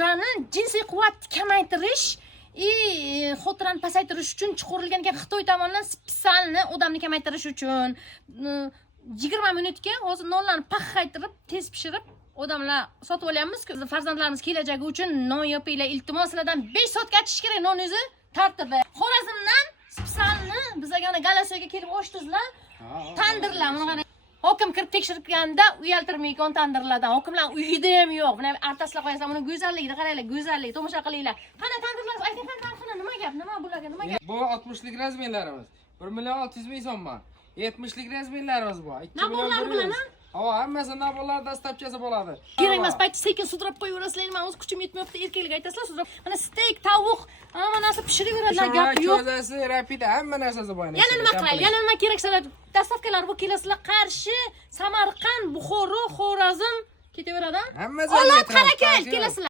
kojani jinsiy quvvatni kamaytirish xotirani pasaytirish uchun chiqarilgan ekan Xitoy tomonidan spesialni odamni kamaytirish uchun 20 minutga hozir nonlarni paxaytirib, tez pishirib odamlar sotib olyapmiz. Farzandlarimiz kelajagi uchun non yopinglar, iltimos sizlardan 5 soatga achish kerak noningizni tartibda. Xorazmdan spesialni bizga Galasiyaga kelib oshdizlar. Tandirlar, mana qarang. Hokim kirib tekshirganda uyaltirmaydigan tandirlardan. Hokimlar uyida ham yo'q. Buni artaslar qo'yasizlar, buni go'zalligini qaranglar, go'zallik, tomosha qilinglar. Qana tandirlar, ayting narxini, nima gap, nima bularga, nima gap? Bu 60lik razmerlarimiz. 1.600.000 so'mman. 70lik razmerlarimiz bu. 2 Naborlar bilan ha, hammasi naborlar dastlabkasi bo'ladi. Kerak emas, payti sekin sudrab qo'yaverasizlar. Men o'z kuchim yetmayapti, erkaklik aytasizlar, sudrab. Mana steak, tovuq, hamma narsa pishiraveradilar, gap yo'q. Cho'zasi, rapida, hamma narsasi bor. Yana nima qilaylik? Yana nima kerak sizlar? Dastavkalar bu kelasizlar, Qarshi, Samarqand, Buxoro, Xorazm ketaveradi. Hammasi Olot qara kerak kelasizlar.